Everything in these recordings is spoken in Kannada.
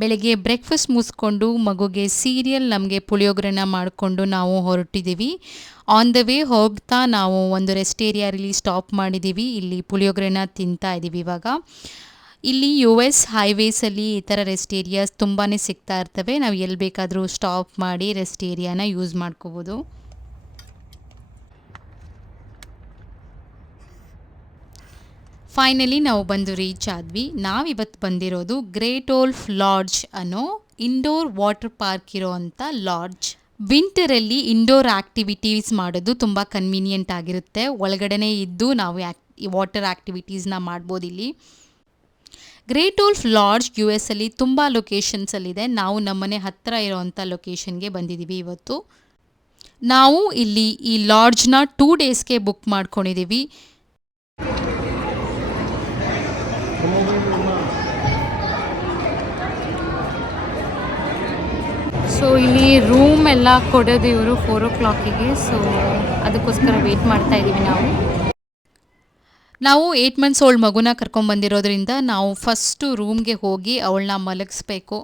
ಬೆಳಗ್ಗೆ ಬ್ರೇಕ್ಫಾಸ್ಟ್ ಮುಗಿಸ್ಕೊಂಡು ಮಗುಗೆ ಸೀರಿಯಲ್ ನಮಗೆ ಪುಳಿಯೋಗರೆನ ಮಾಡಿಕೊಂಡು ನಾವು ಹೊರಟಿದ್ದೀವಿ. ಆನ್ ದ ವೇ ಹೋಗ್ತಾ ನಾವು ಒಂದು ರೆಸ್ಟ್ ಏರಿಯಾದಲ್ಲಿ ಸ್ಟಾಪ್ ಮಾಡಿದ್ದೀವಿ. ಇಲ್ಲಿ ಪುಳಿಯೋಗರೆನ ತಿಂತಾ ಇದ್ದೀವಿ ಇವಾಗ. ಇಲ್ಲಿ US ಹೈವೇಸಲ್ಲಿ ಈ ಥರ ರೆಸ್ಟ್ ಏರಿಯಾಸ್ ತುಂಬಾ ಸಿಗ್ತಾ ಇರ್ತವೆ. ನಾವು ಎಲ್ಲಿ ಬೇಕಾದರೂ ಸ್ಟಾಪ್ ಮಾಡಿ ರೆಸ್ಟ್ ಏರಿಯಾನ ಯೂಸ್ ಮಾಡ್ಕೋಬೋದು. ಫೈನಲಿ ನಾವು ಬಂದು ರೀಚ್ ಆದ್ವಿ. ನಾವಿವತ್ತು ಬಂದಿರೋದು ಗ್ರೇಟ್ ಓಲ್ಫ್ ಲಾಡ್ಜ್ ಅನ್ನೋ ಇಂಡೋರ್ ವಾಟರ್ ಪಾರ್ಕ್ ಇರೋ ಅಂಥ ಲಾಡ್ಜ್. ವಿಂಟರಲ್ಲಿ ಇಂಡೋರ್ ಆ್ಯಕ್ಟಿವಿಟೀಸ್ ಮಾಡೋದು ತುಂಬ ಕನ್ವೀನಿಯೆಂಟ್ ಆಗಿರುತ್ತೆ. ಒಳಗಡೆನೇ ಇದ್ದು ನಾವು ವಾಟರ್ ಆ್ಯಕ್ಟಿವಿಟೀಸ್ನ ಮಾಡ್ಬೋದು ಇಲ್ಲಿ. ಗ್ರೇಟ್ ಓಲ್ಫ್ ಲಾಡ್ಜ್ US ಅಲ್ಲಿ ತುಂಬ ಲೊಕೇಶನ್ಸಲ್ಲಿದೆ. ನಾವು ನಮ್ಮನೆ ಹತ್ತಿರ ಇರೋವಂಥ ಲೊಕೇಶನ್ಗೆ ಬಂದಿದ್ದೀವಿ ಇವತ್ತು. ನಾವು ಇಲ್ಲಿ ಈ ಲಾಡ್ಜ್ನ 2 ಡೇಸ್ಗೆ ಬುಕ್ ಮಾಡ್ಕೊಂಡಿದ್ದೀವಿ. ಸೊ ಇಲ್ಲಿ ರೂಮ್ ಎಲ್ಲ ಕೊಡೋದು ಇವರು 4 o'clockಗೆ. ಸೊ ಅದಕ್ಕೋಸ್ಕರ ವೆಯ್ಟ್ ಮಾಡ್ತಾ ಇದ್ದೀವಿ ನಾವು 8 months ಓಲ್ಡ್ ಮಗುನ ಕರ್ಕೊಂಡ್ಬಂದಿರೋದ್ರಿಂದ ನಾವು ಫಸ್ಟು ರೂಮ್ಗೆ ಹೋಗಿ ಅವಳನ್ನ ಮಲಗಿಸ್ಬೇಕು.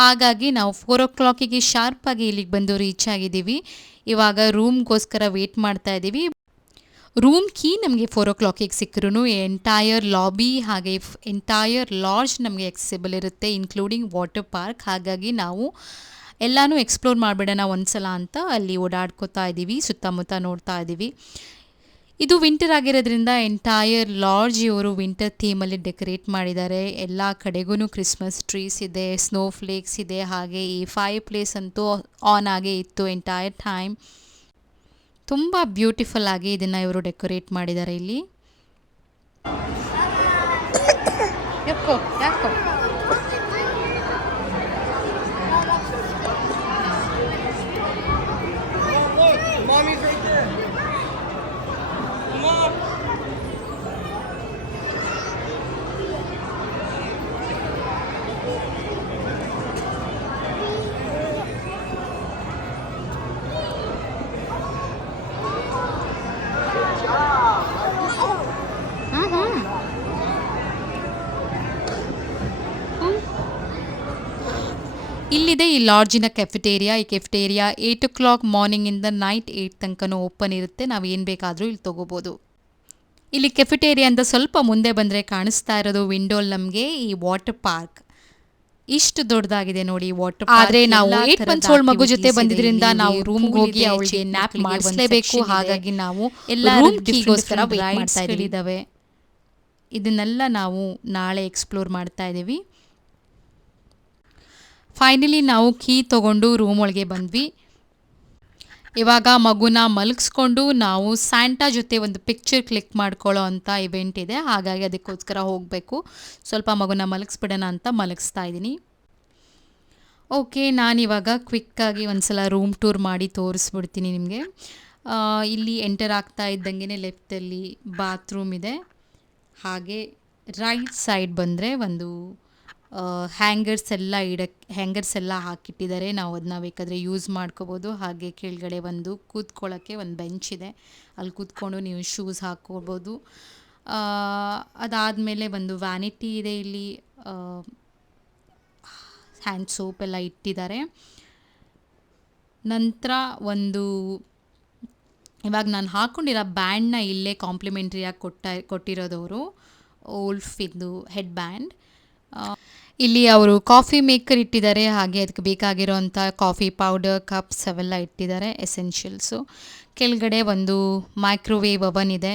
ಹಾಗಾಗಿ ನಾವು 4 o'clockಗೆ ಶಾರ್ಪಾಗಿ ಇಲ್ಲಿಗೆ ಬಂದು ರೀಚ್ ಆಗಿದ್ದೀವಿ. ಇವಾಗ ರೂಮ್ಗೋಸ್ಕರ ವೆಯ್ಟ್ ಮಾಡ್ತಾ ಇದ್ದೀವಿ. ರೂಮ್ ಕೀ ನಮಗೆ 4 o'clockಗೆ ಸಿಕ್ಕರೂ ಎಂಟೈರ್ ಲಾಬಿ ಹಾಗೆ ಎಂಟೈರ್ ಲಾಡ್ಜ್ ನಮಗೆ ಎಕ್ಸೆಸಿಬಲ್ ಇರುತ್ತೆ, ಇನ್ಕ್ಲೂಡಿಂಗ್ ವಾಟರ್ ಪಾರ್ಕ್. ಹಾಗಾಗಿ ನಾವು ಎಲ್ಲನೂ ಎಕ್ಸ್ಪ್ಲೋರ್ ಮಾಡಿಬಿಡೋಣ ಒಂದ್ಸಲ ಅಂತ ಅಲ್ಲಿ ಓಡಾಡ್ಕೋತಾ ಇದ್ದೀವಿ, ಸುತ್ತಮುತ್ತ ನೋಡ್ತಾ ಇದ್ದೀವಿ. ಇದು ವಿಂಟರ್ ಆಗಿರೋದ್ರಿಂದ ಎಂಟೈರ್ ಲಾಡ್ಜ್ ಇವರು ವಿಂಟರ್ ಥೀಮಲ್ಲಿ ಡೆಕೋರೇಟ್ ಮಾಡಿದ್ದಾರೆ. ಎಲ್ಲ ಕಡೆಗೂ ಕ್ರಿಸ್ಮಸ್ ಟ್ರೀಸ್ ಇದೆ, ಸ್ನೋ ಫ್ಲೇಕ್ಸ್ ಇದೆ, ಹಾಗೆ ಈ ಫೈರ್ ಪ್ಲೇಸ್ ಅಂತೂ ಆನ್ ಆಗೇ ಇತ್ತು ಎಂಟೈರ್ ಟೈಮ್. ತುಂಬ ಬ್ಯೂಟಿಫುಲ್ ಆಗಿ ಇದನ್ನು ಇವರು ಡೆಕೋರೇಟ್ ಮಾಡಿದ್ದಾರೆ ಇಲ್ಲಿ. ಯಾಕೋ ಇಲ್ಲಿದೆ ಈ ಲಾಡ್ಜಿನ ಕೆಫೆಟೇರಿಯಾ. ಈ ಕೆಫೆಟೇರಿಯಾ 8 o'clock ಮಾರ್ನಿಂಗಿಂದ ನೈಟ್ 8 ತನಕನೂ ಓಪನ್ ಇರುತ್ತೆ. ನಾವು ಏನು ಬೇಕಾದರೂ ಇಲ್ಲಿ ತೊಗೋಬೋದು. ಇಲ್ಲಿ ಕೆಫೆಟೇರಿಯಿಂದ ಸ್ವಲ್ಪ ಮುಂದೆ ಬಂದರೆ ಕಾಣಿಸ್ತಾ ಇರೋದು ವಿಂಡೋಲ್ ನಮಗೆ ಈ ವಾಟರ್ ಪಾರ್ಕ್. ಇಷ್ಟು ದೊಡ್ಡದಾಗಿದೆ ನೋಡಿ ವಾಟರ್ ಪಾರ್ಕ್. ಆದರೆ ನಾವು 8 months ಓಲ್ಡ್ ಮಗು ಜೊತೆ ಬಂದಿದ್ರಿಂದ ನಾವು ರೂಮ್ಗೆ ಹೋಗಿ ಅವಳಿಗೆ ನ್ಯಾಪ್ ಮಾಡಿಸಲೇಬೇಕು. ಹಾಗಾಗಿ ನಾವು ಎಲ್ಲ ರೂಮ್ಗೋಸ್ಕರ ವೇಟ್ ಮಾಡ್ತಾ ಇದ್ದೀವಿ. ಇದನ್ನೆಲ್ಲ ನಾವು ನಾಳೆ ಎಕ್ಸ್ಪ್ಲೋರ್ ಮಾಡ್ತಾ ಇದ್ದೀವಿ. ಫೈನಲಿ ನಾವು ಕೀ ತೊಗೊಂಡು ರೂಮ್ ಒಳಗೆ ಬಂದ್ವಿ. ಇವಾಗ ಮಗುನ ಮಲಗಿಸ್ಕೊಂಡು ನಾವು ಸ್ಯಾಂಟಾ ಜೊತೆ ಒಂದು ಪಿಕ್ಚರ್ ಕ್ಲಿಕ್ ಮಾಡ್ಕೊಳ್ಳೋ ಅಂಥ ಇವೆಂಟ್ ಇದೆ. ಹಾಗಾಗಿ ಅದಕ್ಕೋಸ್ಕರ ಹೋಗಬೇಕು. ಸ್ವಲ್ಪ ಮಗುನ ಮಲಗಿಸ್ಬಿಡೋಣ ಅಂತ ಮಲಗಿಸ್ತಾ ಇದ್ದೀನಿ. ಓಕೆ, ನಾನಿವಾಗ ಕ್ವಿಕ್ಕಾಗಿ ಒಂದು ಸಲ ರೂಮ್ ಟೂರ್ ಮಾಡಿ ತೋರಿಸ್ಬಿಡ್ತೀನಿ ನಿಮಗೆ. ಇಲ್ಲಿ ಎಂಟರ್ ಆಗ್ತಾ ಇದ್ದಂಗೆ ಲೆಫ್ಟಲ್ಲಿ ಬಾತ್ರೂಮ್ ಇದೆ. ಹಾಗೆ ರೈಟ್ ಸೈಡ್ ಬಂದರೆ ಒಂದು ಹ್ಯಾಂಗರ್ಸ್ ಎಲ್ಲ ಹಾಕಿಟ್ಟಿದ್ದಾರೆ. ನಾವು ಅದನ್ನ ಬೇಕಾದರೆ ಯೂಸ್ ಮಾಡ್ಕೋಬೋದು. ಹಾಗೆ ಕೆಳಗಡೆ ಒಂದು ಕೂತ್ಕೊಳ್ಳೋಕ್ಕೆ ಒಂದು ಬೆಂಚ್ ಇದೆ, ಅಲ್ಲಿ ಕೂತ್ಕೊಂಡು ನೀವು ಶೂಸ್ ಹಾಕ್ಕೋಬೋದು. ಅದಾದಮೇಲೆ ಒಂದು ವ್ಯಾನಿಟಿ ಇದೆ. ಇಲ್ಲಿ ಹ್ಯಾಂಡ್ ಸೋಪ್ ಎಲ್ಲ ಇಟ್ಟಿದ್ದಾರೆ. ನಂತರ ಇವಾಗ ನಾನು ಹಾಕ್ಕೊಂಡಿರೋ ಬ್ಯಾಂಡ್ನ ಇಲ್ಲೇ ಕಾಂಪ್ಲಿಮೆಂಟ್ರಿಯಾಗಿ ಕೊಟ್ಟಿರೋದವರು ಓಲ್ಫ್ ಇದು ಹೆಡ್ ಬ್ಯಾಂಡ್. ಇಲ್ಲಿ ಅವರು ಕಾಫಿ ಮೇಕರ್ ಇಟ್ಟಿದ್ದಾರೆ. ಹಾಗೆ ಅದಕ್ಕೆ ಬೇಕಾಗಿರೋಂಥ ಕಾಫಿ ಪೌಡರ್, ಕಪ್ಸ್ ಅವೆಲ್ಲ ಇಟ್ಟಿದ್ದಾರೆ, ಎಸೆನ್ಷಿಯಲ್ಸು. ಕೆಳಗಡೆ ಒಂದು ಮೈಕ್ರೋವೇವ್ ಅವನ್ ಇದೆ.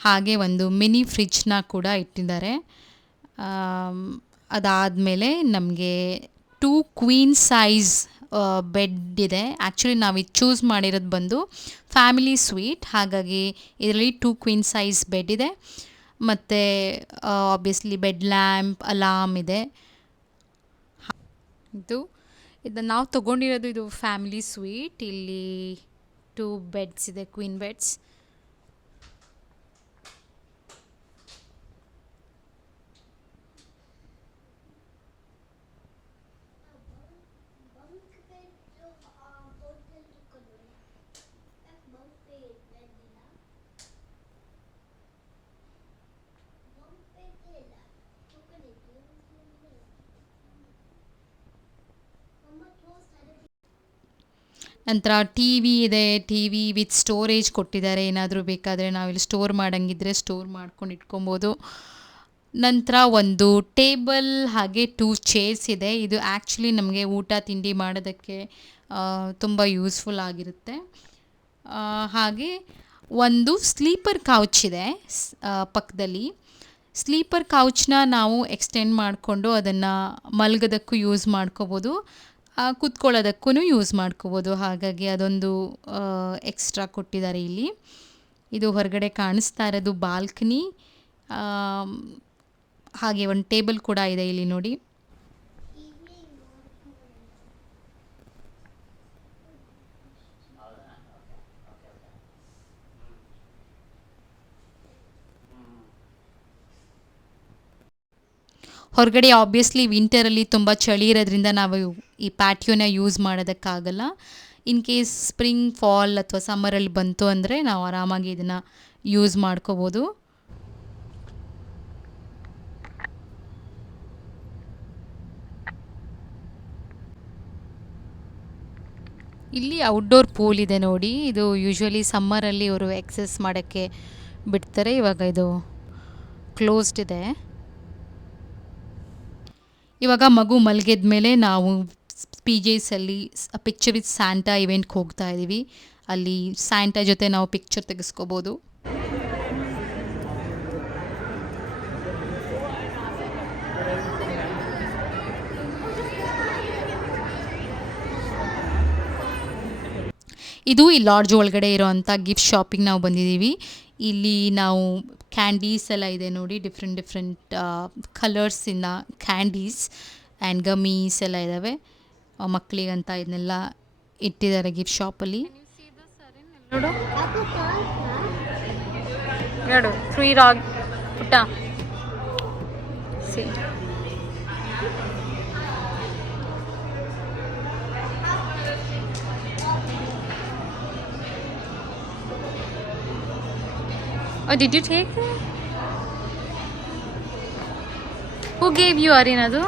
ಹಾಗೆ ಒಂದು ಮಿನಿ ಫ್ರಿಜ್ನ ಕೂಡ ಇಟ್ಟಿದ್ದಾರೆ. ಅದಾದಮೇಲೆ ನಮಗೆ 2 ಕ್ವೀನ್ ಸೈಜ್ ಬೆಡ್ ಇದೆ. ಆ್ಯಕ್ಚುಲಿ ನಾವು ಇದು ಚೂಸ್ ಮಾಡಿರೋದು ಬಂದು ಫ್ಯಾಮಿಲಿ ಸ್ವೀಟ್. ಹಾಗಾಗಿ ಇದರಲ್ಲಿ 2 ಕ್ವೀನ್ ಸೈಜ್ ಬೆಡ್ ಇದೆ. ಮತ್ತು ಆಬ್ವಿಯಸ್ಲಿ ಬೆಡ್ ಲ್ಯಾಂಪ್, ಅಲಾರ್ಮ್ ಇದೆ. ಇದನ್ನು ನಾವು ತೊಗೊಂಡಿರೋದು ಇದು ಫ್ಯಾಮಿಲಿ ಸ್ವೀಟ್. ಇಲ್ಲಿ 2 ಬೆಡ್ಸ್ ಇದೆ, ಕ್ವೀನ್ ಬೆಡ್ಸ್. ನಂತರ ಟಿ ವಿ ಇದೆ, ಟಿ ವಿ ವಿತ್ ಸ್ಟೋರೇಜ್ ಕೊಟ್ಟಿದ್ದಾರೆ. ಏನಾದರೂ ಬೇಕಾದರೆ ನಾವಿಲ್ಲಿ ಸ್ಟೋರ್ ಮಾಡೋಂಗಿದ್ರೆ ಸ್ಟೋರ್ ಮಾಡ್ಕೊಂಡು ಇಟ್ಕೊಬೋದು. ನಂತರ ಒಂದು ಟೇಬಲ್ ಹಾಗೆ 2 ಚೇರ್ಸ್ ಇದೆ. ಇದು ಆ್ಯಕ್ಚುಲಿ ನಮಗೆ ಊಟ ತಿಂಡಿ ಮಾಡೋದಕ್ಕೆ ತುಂಬ ಯೂಸ್ಫುಲ್ ಆಗಿರುತ್ತೆ. ಹಾಗೆ ಒಂದು ಸ್ಲೀಪರ್ ಕೌಚ್ ಇದೆ ಪಕ್ಕದಲ್ಲಿ. ಸ್ಲೀಪರ್ ಕೌಚನ್ನ ನಾವು ಎಕ್ಸ್ಟೆಂಡ್ ಮಾಡಿಕೊಂಡು ಅದನ್ನು ಮಲಗೋದಕ್ಕೂ ಯೂಸ್ ಮಾಡ್ಕೋಬೋದು, ಕೂತ್ಕೊಳ್ಳೋದಕ್ಕೂ ಯೂಸ್ ಮಾಡ್ಕೋಬೋದು. ಹಾಗಾಗಿ ಅದೊಂದು ಎಕ್ಸ್ಟ್ರಾ ಕೊಟ್ಟಿದ್ದಾರೆ ಇಲ್ಲಿ. ಇದು ಹೊರಗಡೆ ಕಾಣಿಸ್ತಾ ಇರೋದು ಬಾಲ್ಕನಿ. ಹಾಗೆ ಒಂದು ಟೇಬಲ್ ಕೂಡ ಇದೆ ಇಲ್ಲಿ ನೋಡಿ. ಹೊರಗಡೆ ಆಬ್ವಿಯಸ್ಲಿ ವಿಂಟರಲ್ಲಿ ತುಂಬ ಚಳಿ ಇರೋದ್ರಿಂದ ನಾವು ಈ ಪ್ಯಾಟಿಯೋನ ಯೂಸ್ ಮಾಡೋದಕ್ಕಾಗಲ್ಲ. ಇನ್ ಕೇಸ್ ಸ್ಪ್ರಿಂಗ್, ಫಾಲ್ ಅಥವಾ ಸಮ್ಮರಲ್ಲಿ ಬಂತು ಅಂದರೆ ನಾವು ಆರಾಮಾಗಿ ಇದನ್ನು ಯೂಸ್ ಮಾಡ್ಕೋಬೋದು. ಇಲ್ಲಿ ಔಟ್ಡೋರ್ ಪೂಲ್ ಇದೆ ನೋಡಿ. ಇದು ಯೂಶ್ವಲಿ ಸಮ್ಮರಲ್ಲಿ ಅವರು ಎಕ್ಸಸ್ ಮಾಡೋಕ್ಕೆ ಬಿಡ್ತಾರೆ. ಇವಾಗ ಇದು ಕ್ಲೋಸ್ಡ್ ಇದೆ. ಇವಾಗ ಮಗು ಮಲಗಿದ ಮೇಲೆ ನಾವು PJsಲ್ಲಿ ಪಿಕ್ಚರ್ ವಿತ್ ಸ್ಯಾಂಟಾ ಇವೆಂಟ್ಗೆ ಹೋಗ್ತಾ ಇದ್ದೀವಿ. ಅಲ್ಲಿ ಸ್ಯಾಂಟಾ ಜೊತೆ ನಾವು ಪಿಕ್ಚರ್ ತೆಗೆಸ್ಕೋಬೋದು. ಇದು ಈ ಲಾಡ್ಜ್ ಒಳಗಡೆ ಇರೋವಂಥ ಗಿಫ್ಟ್ ಶಾಪಿಂಗ್ ನಾವು ಬಂದಿದ್ದೀವಿ. ಇಲ್ಲಿ ನಾವು ಕ್ಯಾಂಡೀಸ್ ಎಲ್ಲ ಇದೆ ನೋಡಿ, ಡಿಫ್ರೆಂಟ್ ಕಲರ್ಸಿನ ಕ್ಯಾಂಡೀಸ್ ಆ್ಯಂಡ್ ಗಮೀಸ್ ಎಲ್ಲ ಇದ್ದಾವೆ. ಮಕ್ಕಳಿಗಂತ ಇದನ್ನೆಲ್ಲ ಇಟ್ಟಿದ್ದಾರೆ ಗಿಫ್ಟ್ ಶಾಪಲ್ಲಿ. ನೋಡು ನೋಡು 3 ರಾಗ್ ಪುಟ್ಟ. Oh, did you take it? Who gave you Arinadu?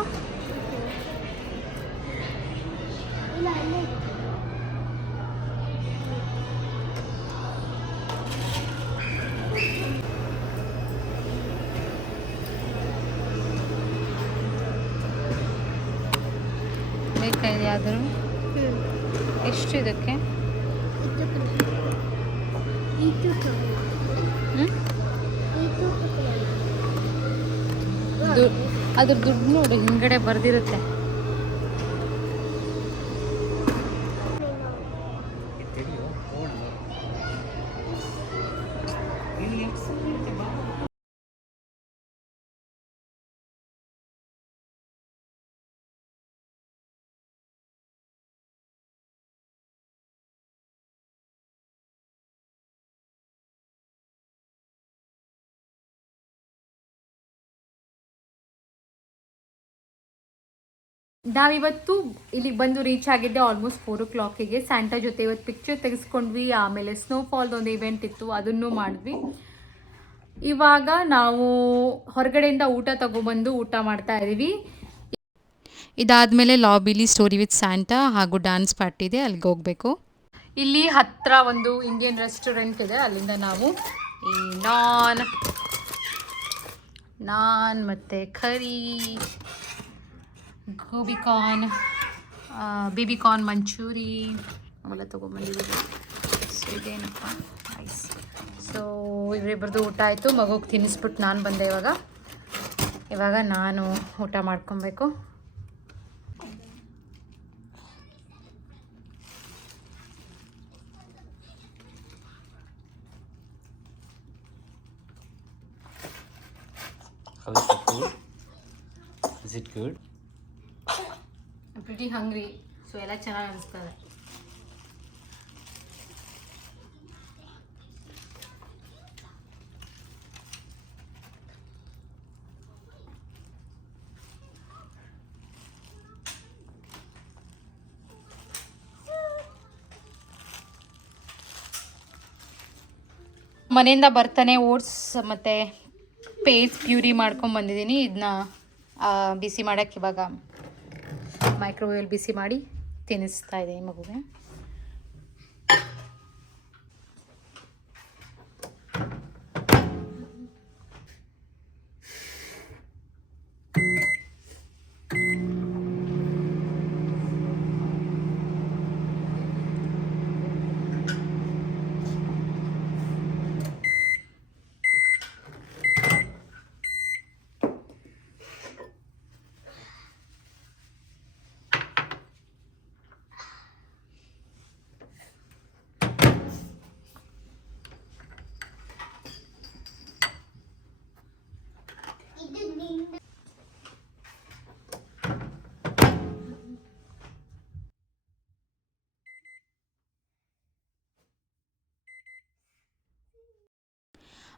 ಬೇಕಾಗಿದೆ ಯಾವ್ದಾದ್ರು? ಎಷ್ಟು ಇದಕ್ಕೆ? ಅದ್ರ ದುಡ್ಡು ನೋಡಿ ಹಿಂಗಡೆ ಬರ್ದಿರುತ್ತೆ. ನಾವಿವತ್ತು ಇಲ್ಲಿಗೆ ಬಂದು ರೀಚ್ ಆಗಿದ್ದೆ ಆಲ್ಮೋಸ್ಟ್ 4 o'clockಗೆ. ಸ್ಯಾಂಟಾ ಜೊತೆ ಇವತ್ತು ಪಿಕ್ಚರ್ ತೆಗೆಸ್ಕೊಂಡ್ವಿ. ಆಮೇಲೆ ಸ್ನೋಫಾಲ್ದೊಂದು ಇವೆಂಟ್ ಇತ್ತು, ಅದನ್ನು ಮಾಡಿದ್ವಿ. ಇವಾಗ ನಾವು ಹೊರಗಡೆಯಿಂದ ಊಟ ತಗೊಬಂದು ಊಟ ಮಾಡ್ತಾ ಇದ್ದೀವಿ. ಇದಾದಮೇಲೆ ಲಾಬಿಲಿ ಸ್ಟೋರಿ ವಿತ್ ಸ್ಯಾಂಟಾ ಹಾಗೂ ಡ್ಯಾನ್ಸ್ ಪಾರ್ಟಿ ಇದೆ, ಅಲ್ಲಿಗೆ ಹೋಗಬೇಕು. ಇಲ್ಲಿ ಹತ್ತಿರ ಒಂದು ಇಂಡಿಯನ್ ರೆಸ್ಟೋರೆಂಟ್ ಇದೆ, ಅಲ್ಲಿಂದ ನಾವು ಈ ನಾನ್ ಮತ್ತು curry, gobi corn, baby corn manchurian ಅವೆಲ್ಲ ತೊಗೊಂಬಂದಿದ್ದೀವಿ. ಸೊ ಇದೇನಪ್ಪ ರೈಸ್. ಸೊ ಇವರಿಬ್ಬರದು ಊಟ ಆಯಿತು. ಮಗುಗೆ ತಿನ್ನಿಸ್ಬಿಟ್ಟು ನಾನು ಬಂದೆ. ಇವಾಗ ನಾನು ಊಟ ಮಾಡ್ಕೊಬೇಕು. How is the food? Is it good? I'm pretty hungry, so ಎಲ್ಲ ಚೆನ್ನಾಗಿ ಅನಿಸ್ತದೆ. ಮನೆಯಿಂದ ಬರ್ತಾನೆ ಓಟ್ಸ್ ಮತ್ತು ಪೇಸ್ಟ್ ಪ್ಯೂರಿ ಮಾಡ್ಕೊಂಡು ಬಂದಿದ್ದೀನಿ. ಇದನ್ನ ಬಿಸಿ ಮಾಡೋಕ್ಕೆ ಇವಾಗ ಮೈಕ್ರೋವೇವ್ ಬಿಸಿ ಮಾಡಿ ತಿನ್ನಿಸ್ತಾ ಇದ್ದೀನಿ ಮಗುಗೆ.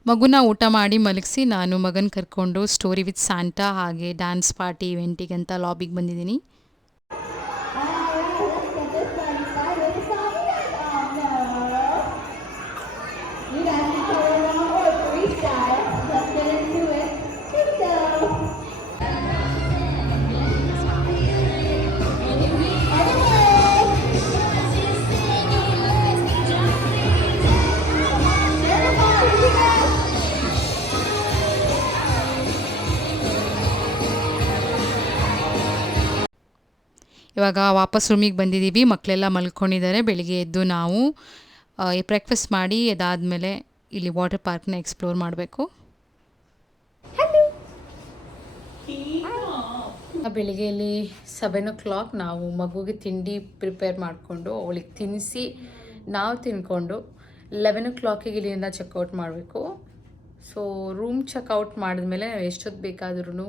ಮಗುನ ಊಟ ಮಾಡಿ ಮಲಗಿಸಿ ನಾನು ಮಗನ ಕರ್ಕೊಂಡು ಸ್ಟೋರಿ ವಿತ್ ಸ್ಯಾಂಟಾ ಹಾಗೆ ಡ್ಯಾನ್ಸ್ ಪಾರ್ಟಿ ಇವೆಂಟಿಗೆ ಅಂತ ಲಾಬಿಗೆ ಬಂದಿದ್ದೀನಿ. ಇವಾಗ ವಾಪಸ್ ರೂಮಿಗೆ ಬಂದಿದ್ದೀವಿ. ಮಕ್ಕಳೆಲ್ಲ ಮಲ್ಕೊಂಡಿದ್ದಾರೆ. ಬೆಳಿಗ್ಗೆ ಎದ್ದು ನಾವು ಬ್ರೇಕ್ಫಾಸ್ಟ್ ಮಾಡಿ ಅದಾದಮೇಲೆ ಇಲ್ಲಿ ವಾಟರ್ ಪಾರ್ಕ್ನ ಎಕ್ಸ್ಪ್ಲೋರ್ ಮಾಡಬೇಕು. ಬೆಳಿಗ್ಗೆ ಇಲ್ಲಿ 7 o'clock ನಾವು ಮಗುಗೆ ತಿಂಡಿ ಪ್ರಿಪೇರ್ ಮಾಡಿಕೊಂಡು ಅವಳಿಗೆ ತಿನ್ನಿಸಿ ನಾವು ತಿನ್ಕೊಂಡು 11 o'clock ಇಲ್ಲಿಂದ ಚೆಕ್ಔಟ್ ಮಾಡಬೇಕು. ಸೊ ರೂಮ್ ಚೆಕ್ಔಟ್ ಮಾಡಿದ್ಮೇಲೆ ಎಷ್ಟೊತ್ತು ಬೇಕಾದ್ರೂ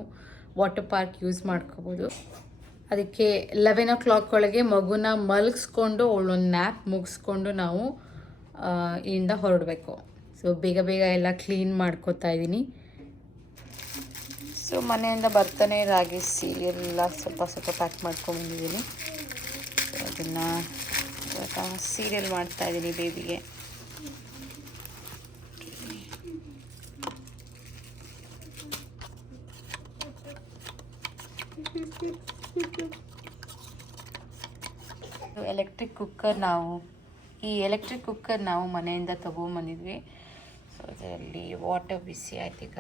ವಾಟರ್ ಪಾರ್ಕ್ ಯೂಸ್ ಮಾಡ್ಕೋಬೋದು. ಅದಕ್ಕೆ 11 o'clock ಒಳಗೆ ಮಗುನ ಮಲಗಿಸ್ಕೊಂಡು ಅವಳೊಂದು ನ್ಯಾಪ್ ಮುಗಿಸ್ಕೊಂಡು ನಾವು ಇಲ್ಲಿಂದ ಹೊರಡಬೇಕು. ಸೊ ಬೇಗ ಬೇಗ ಎಲ್ಲ ಕ್ಲೀನ್ ಮಾಡ್ಕೋತಾ ಇದ್ದೀನಿ. ಸೊ ಮನೆಯಿಂದ ಬರ್ತಾನೆ ರಾಗಿ ಸೀರಿಯಲ್ ಎಲ್ಲ ಸ್ವಲ್ಪ ಪ್ಯಾಕ್ ಮಾಡ್ಕೊಂಡ್ಬಂದಿದ್ದೀನಿ. ಸೊ ಅದನ್ನು ಇವಾಗ ಸೀರಿಯಲ್ ಮಾಡ್ತಾಯಿದ್ದೀನಿ ಬೇಬಿಗೆ. ಎಲೆಕ್ಟ್ರಿಕ್ ಕುಕ್ಕರ್ ನಾವು ಮನೆಯಿಂದ ತೊಗೊಂಬಂದಿದ್ವಿ. ಸೊ ಅದರಲ್ಲಿ ವಾಟರ್ ಬಿಸಿ ಆಯ್ತು. ಈಗ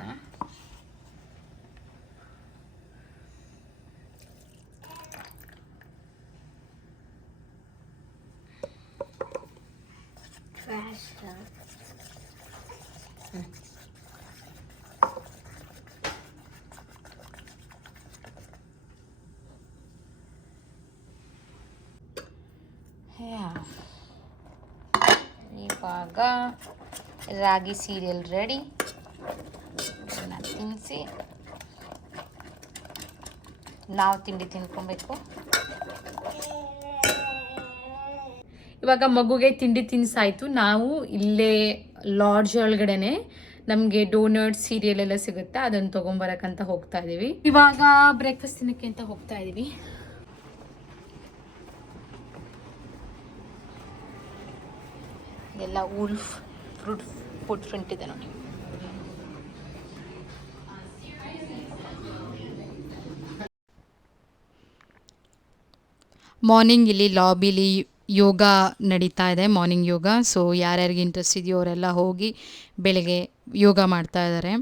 ಇವಾಗ ರಾಗಿ ಸೀರಿಯಲ್ ರೆಡಿ. ತಿನ್ನಿಸಿ ನಾವು ತಿಂಡಿ ತಿನ್ಕೊಬೇಕು. ಇವಾಗ ಮಗುಗೆ ತಿಂಡಿ ತಿನ್ನಿಸಾಯ್ತು. ನಾವು ಇಲ್ಲೇ ಲಾಡ್ಜ್ ಒಳಗಡೆನೆ ನಮಗೆ ಡೋನಟ್ ಸೀರಿಯಲ್ ಎಲ್ಲ ಸಿಗುತ್ತೆ, ಅದನ್ನು ತೊಗೊಂಬರಕ್ಕಂತ ಹೋಗ್ತಾ ಇದ್ದೀವಿ. ಇವಾಗ ಬ್ರೇಕ್ಫಾಸ್ಟ್ ತಿನ್ನಕ್ಕೆ ಅಂತ ಹೋಗ್ತಾ ಇದ್ದೀವಿ. ಎಲ್ಲ ಫ್ರೂಟ್ ಫ್ರಂಟ್ ಇದೆ ನೋಡಿ. ಮಾರ್ನಿಂಗ್ ಇಲ್ಲಿ ಲಾಬಿಲಿ ಯೋಗ ನಡೀತಾ ಇದೆ, ಮಾರ್ನಿಂಗ್ ಯೋಗ. ಸೊ ಯಾರ್ಯಾರಿಗೆ ಇಂಟ್ರೆಸ್ಟ್ ಇದೆಯೋ ಅವರೆಲ್ಲ ಹೋಗಿ ಬೆಳಗ್ಗೆ ಯೋಗ ಮಾಡ್ತಾ ಇದ್ದಾರೆ.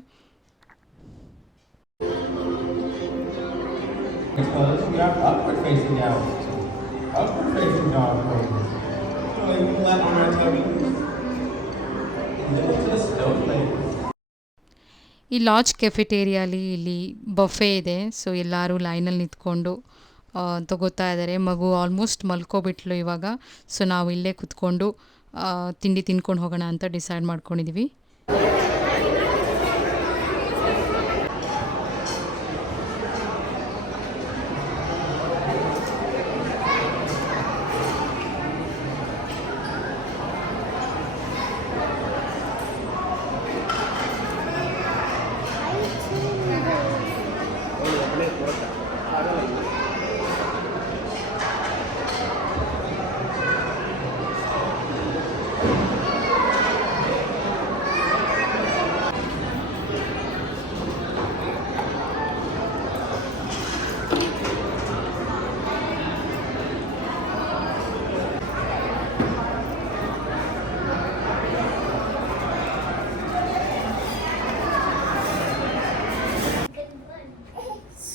ಈ ಲಾಡ್ಜ್ ಕೆಫೆಟೇರಿಯಲ್ಲಿ ಇಲ್ಲಿ ಬಫೆ ಇದೆ. ಸೊ ಎಲ್ಲರೂ ಲೈನಲ್ಲಿ ನಿಂತ್ಕೊಂಡು ತಗೋತಾ ಇದ್ದಾರೆ. ಮಗು ಆಲ್ಮೋಸ್ಟ್ ಮಲ್ಕೋಬಿಟ್ಲು ಇವಾಗ. ಸೊ ನಾವು ಇಲ್ಲೇ ಕುತ್ಕೊಂಡು ತಿಂಡಿ ತಿನ್ಕೊಂಡು ಹೋಗೋಣ ಅಂತ ಡಿಸೈಡ್ ಮಾಡ್ಕೊಂಡಿದ್ದೀವಿ.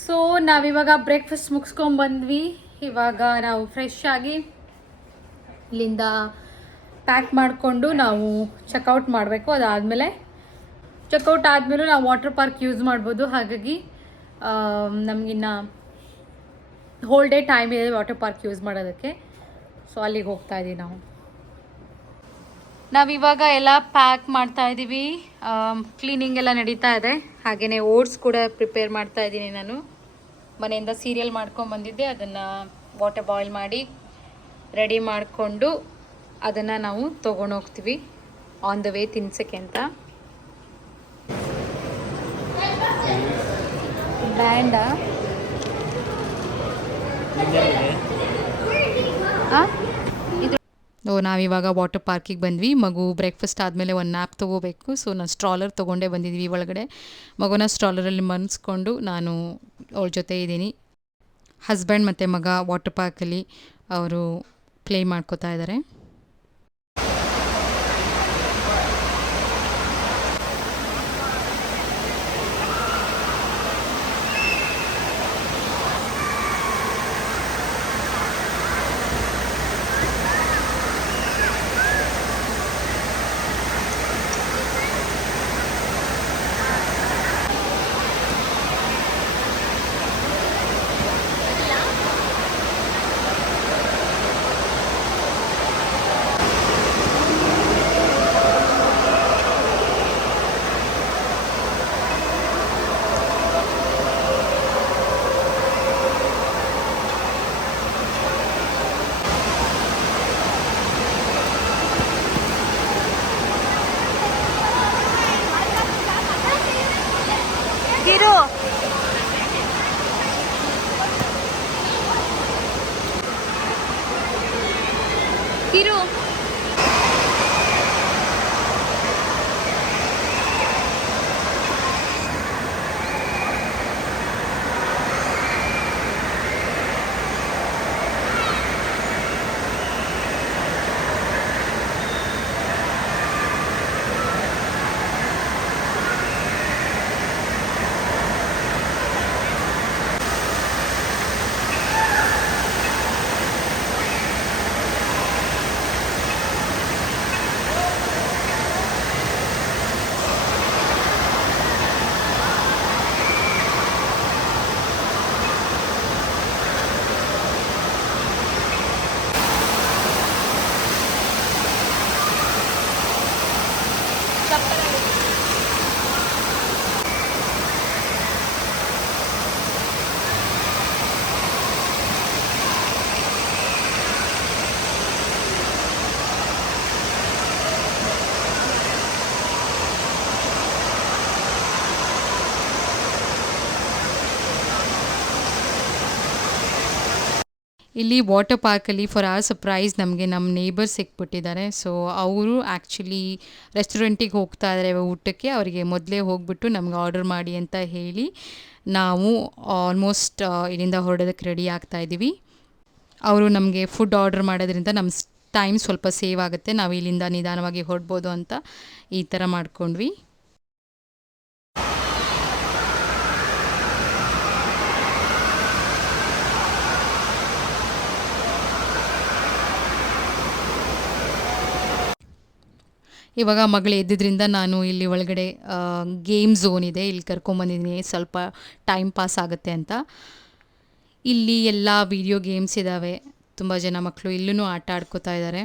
ಸೊ ನಾವಿವಾಗ ಬ್ರೇಕ್ಫಾಸ್ಟ್ ಮುಗಿಸ್ಕೊಂಡ್ಬಂದ್ವಿ. ಇವಾಗ ನಾವು ಫ್ರೆಶ್ ಆಗಿ ಇಲ್ಲಿಂದ ಪ್ಯಾಕ್ ಮಾಡಿಕೊಂಡು ನಾವು ಚೆಕ್ಔಟ್ ಮಾಡಬೇಕು. ಅದಾದಮೇಲೆ ಚೆಕ್ಔಟ್ ಆದಮೇಲೂ ನಾವು ವಾಟರ್ ಪಾರ್ಕ್ ಯೂಸ್ ಮಾಡ್ಬೋದು. ಹಾಗಾಗಿ ನಮಗಿನ್ನ ಹೋಲ್ ಡೇ ಟೈಮ್ ಇದೆ ವಾಟರ್ ಪಾರ್ಕ್ ಯೂಸ್ ಮಾಡೋದಕ್ಕೆ. ಸೊ ಅಲ್ಲಿಗೆ ಹೋಗ್ತಾ ಇದ್ದೀವಿ ನಾವು. ನಾವಿವಾಗ ಎಲ್ಲ ಪ್ಯಾಕ್ ಮಾಡ್ತಾ ಇದ್ದೀವಿ. ಕ್ಲೀನಿಂಗ್ ಎಲ್ಲ ನಡೀತಾ ಇದೆ. ಹಾಗೆಯೇ ಓಟ್ಸ್ ಕೂಡ ಪ್ರಿಪೇರ್ ಮಾಡ್ತಾ ಇದ್ದೀನಿ. ನಾನು ಮನೆಯಿಂದ ಸೀರಿಯಲ್ ಮಾಡ್ಕೊಂಬಂದಿದ್ದೆ, ಅದನ್ನು ವಾಟರ್ ಬಾಯ್ಲ್ ಮಾಡಿ ರೆಡಿ ಮಾಡಿಕೊಂಡು ಅದನ್ನು ನಾವು ತೊಗೊಂಡೋಗ್ತೀವಿ ಆನ್ ದ ವೇ ತಿನ್ಸೋಕ್ಕೆ ಅಂತ. ಬ್ಯಾಂಡಾ ನಾವಿವಾಗ ವಾಟರ್ ಪಾರ್ಕಿಗೆ ಬಂದ್ವಿ. ಮಗು ಬ್ರೇಕ್ಫಾಸ್ಟ್ ಆದಮೇಲೆ ಒಂದು ನ್ಯಾಪ್ ತೊಗೋಬೇಕು. ಸೊ ನಾನು ಸ್ಟ್ರಾಲರ್ ತೊಗೊಂಡೇ ಬಂದಿದ್ವಿ ಒಳಗಡೆ. ಮಗುನ ಸ್ಟ್ರಾಲರಲ್ಲಿ ಮನ್ಸ್ಕೊಂಡು ನಾನು ಅವಳ ಜೊತೆ ಇದ್ದೀನಿ. ಹಸ್ಬೆಂಡ್ ಮತ್ತು ಮಗ ವಾಟರ್ ಪಾರ್ಕಲ್ಲಿ ಅವರು ಪ್ಲೇ ಮಾಡ್ಕೋತಾ ಇದ್ದಾರೆ. ಕಿರು ಇಲ್ಲಿ ವಾಟರ್ ಪಾರ್ಕಲ್ಲಿ ಫಾರ್ ಆರ್ ಸರ್ಪ್ರೈಸ್ ನಮಗೆ ನಮ್ಮ ನೇಬರ್ಸ್ ಸಿಕ್ಬಿಟ್ಟಿದ್ದಾರೆ. ಸೊ ಅವರು ಆ್ಯಕ್ಚುಲಿ ರೆಸ್ಟೋರೆಂಟಿಗೆ ಹೋಗ್ತಾ ಇದ್ದಾರೆ ಊಟಕ್ಕೆ. ಅವರಿಗೆ ಮೊದಲೇ ಹೋಗ್ಬಿಟ್ಟು ನಮ್ಗೆ ಆರ್ಡರ್ ಮಾಡಿ ಅಂತ ಹೇಳಿ ನಾವು ಆಲ್ಮೋಸ್ಟ್ ಇಲ್ಲಿಂದ ಹೊರಡೋದಕ್ಕೆ ರೆಡಿ ಆಗ್ತಾ ಇದ್ದೀವಿ. ಅವರು ನಮಗೆ ಫುಡ್ ಆರ್ಡರ್ ಮಾಡೋದ್ರಿಂದ ನಮ್ಮ ಟೈಮ್ ಸ್ವಲ್ಪ ಸೇವ್ ಆಗುತ್ತೆ, ನಾವು ಇಲ್ಲಿಂದ ನಿಧಾನವಾಗಿ ಹೊರಡ್ಬೋದು ಅಂತ ಈ ಥರ ಮಾಡ್ಕೊಂಡ್ವಿ. ಇವಾಗ ಮಗಳು ಎದ್ದಿದ್ರಿಂದ ನಾನು ಇಲ್ಲಿ ಒಳಗಡೆ ಗೇಮ್ ಝೋನ್ ಇದೆ, ಇಲ್ಲಿ ಕರ್ಕೊಂಬಂದಿದ್ದೀನಿ ಸ್ವಲ್ಪ ಟೈಮ್ ಪಾಸ್ ಆಗುತ್ತೆ ಅಂತ. ಇಲ್ಲಿ ಎಲ್ಲ ವಿಡಿಯೋ ಗೇಮ್ಸ್ ಇದ್ದಾವೆ, ತುಂಬ ಜನ ಮಕ್ಕಳು ಇಲ್ಲೂ ಆಟ ಆಡ್ಕೋತಾ ಇದ್ದಾರೆ.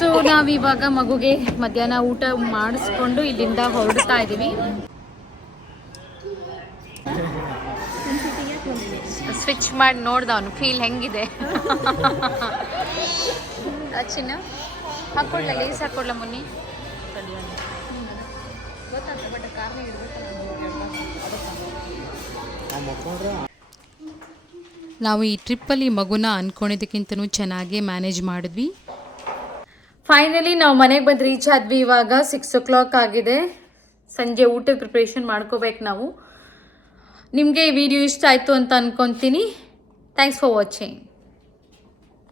ಸೊ ನಾವಿವಾಗ ಮಗುಗೆ ಮಧ್ಯಾಹ್ನ ಊಟ ಮಾಡಿಸ್ಕೊಂಡು ಇಲ್ಲಿಂದ ಹೊರಡ್ತಾ ಇದ್ದೀವಿ. ಸ್ವಿಚ್ ಮಾಡಿ ನೋಡ್ದ ಅವನು ಫೀಲ್ ಹೆಂಗಿದೆ. ಚಿನ್ನ ಹಾಕೊಡ್ಲ, ಲೇಸ್ ಹಾಕೊಡ್ಲ ಮುನ್ನಿ. ನಾವು ಈ ಟ್ರಿಪ್ಪಲ್ಲಿ ಮಗುನ ಅಂದ್ಕೊಂಡಿದ್ದಕ್ಕಿಂತನೂ ಚೆನ್ನಾಗೇ ಮ್ಯಾನೇಜ್ ಮಾಡಿದ್ವಿ. ಫೈನಲಿ ನಾವು ಮನೆಗೆ ಬಂದು ರೀಚ್ ಆದ್ವಿ. ಇವಾಗ 6 o'clock ಆಗಿದೆ. ಸಂಜೆ ಊಟದ ಪ್ರಿಪ್ರೇಷನ್ ಮಾಡ್ಕೋಬೇಕು ನಾವು. ನಿಮಗೆ ಈ ವಿಡಿಯೋ ಇಷ್ಟ ಆಯಿತು ಅಂತ ಅಂದ್ಕೊತೀನಿ. Thanks for watching.